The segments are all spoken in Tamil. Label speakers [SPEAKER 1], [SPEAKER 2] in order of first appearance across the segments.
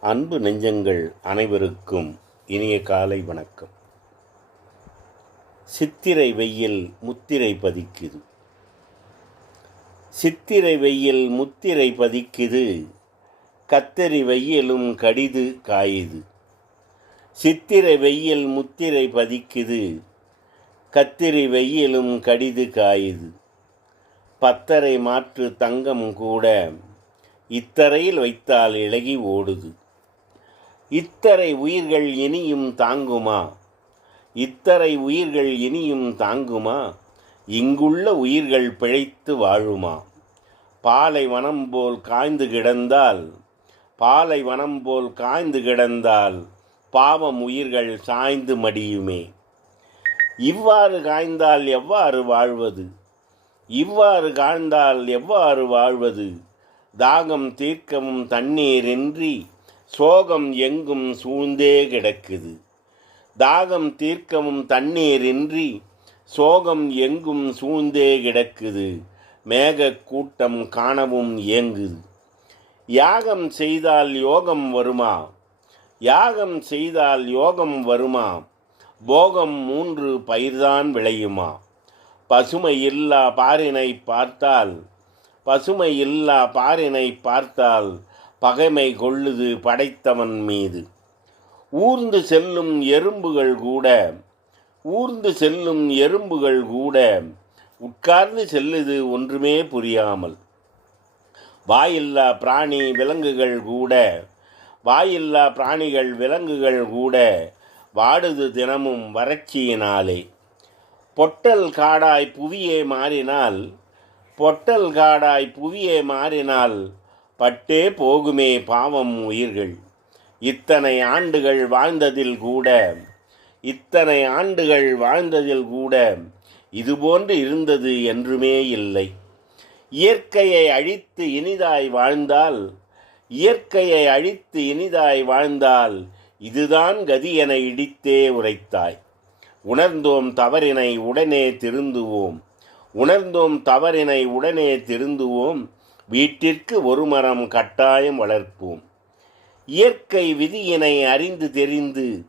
[SPEAKER 1] அன்பு நெஞ்சங்கள் அனைவருக்கும் இனிய காலை வணக்கம். சித்திரை வெயில் முத்திரை பதிக்குது. சித்திரை வெயில் முத்திரை பதிக்குது. கத்தரி வெயிலும் கடிது காயுது. சித்திரை வெயில் முத்திரை பதிக்குது. கத்திரி வெயிலும் கடிது காயுது. பத்தரை மாற்று தங்கம் கூட இத்தரையில் வைத்தால் இழகி ஓடுது. இத்தரை உயிர்கள் இனியும் தாங்குமா? இத்தரை உயிர்கள் இனியும் தாங்குமா? இங்குள்ள உயிர்கள் பிழைத்து வாழுமா? பாலை வனம் போல் காய்ந்து கிடந்தால் பாலை வனம் போல் காய்ந்து கிடந்தால் பாவம் உயிர்கள் சாய்ந்து மடியுமே. இவ்வாறு காய்ந்தால் எவ்வாறு வாழ்வது? இவ்வாறு காய்ந்தால் எவ்வாறு வாழ்வது? தாகம் தீர்க்கவும் தண்ணீரின்றி சோகம் எங்கும் சூழ்ந்தே கிடக்குது. தாகம் தீர்க்கவும் தண்ணீரின்றி சோகம் எங்கும் சூழ்ந்தே கிடக்குது. மேகக்கூட்டம் காணவும் ஏங்குது யாகம் செய்தால் யோகம் வருமா? யாகம் செய்தால் யோகம் வருமா? போகம் மூன்று பயிர்தான் விளையுமா? பசுமை இல்லா பாரினை பார்த்தால் பசுமை இல்லா பாரினை பார்த்தால் பகைமை கொள்ளுது படைத்தவன் மீது. ஊர்ந்து செல்லும் எறும்புகள் கூட ஊர்ந்து செல்லும் எறும்புகள் கூட உட்கார்ந்து செல்லுது ஒன்றுமே புரியாமல். வாயில்லா பிராணி விலங்குகள் கூட வாயில்லா பிராணிகள் விலங்குகள் கூட வாடுது தினமும் வறட்சியினாலே. பொட்டல் காடாய் புவியே மாறினால் பொட்டல் காடாய் புவியே மாறினால் பட்டே போகுமே பாவம் உயிர்கள். இத்தனை ஆண்டுகள் வாழ்ந்ததில் கூட இத்தனை ஆண்டுகள் வாழ்ந்ததில் கூட இதுபோன்று இருந்தது என்றுமே இல்லை. இயற்கையை அழித்து இனிதாய் வாழ்ந்தால் இயற்கையை அழித்து இனிதாய் வாழ்ந்தால் இதுதான் கதி என இடித்தே உரைத்தாய். உணர்ந்தோம் தவறினை உடனே திருந்துவோம். உணர்ந்தோம் தவறினை உடனே திருந்துவோம். வீட்டிற்கு ஒரு மரம் கட்டாயம் வளர்ப்போம். இயற்கை விதியினை அறிந்து தெரிந்து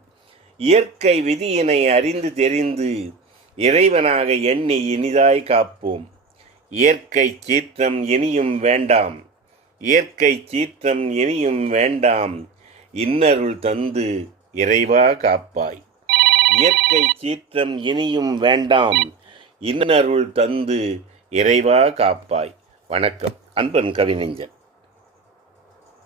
[SPEAKER 1] இயற்கை விதியினை அறிந்து தெரிந்து இறைவனாக எண்ணி இனிதாய் காப்போம். இயற்கை சீற்றம் இனியும் வேண்டாம். இயற்கை சீற்றம் இனியும் வேண்டாம். இன்னருள் தந்து இறைவா காப்பாய். இயற்கை சீற்றம் இனியும் வேண்டாம். இன்னருள் தந்து இறைவா காப்பாய். வணக்கம். அன்பன் கவிஞன்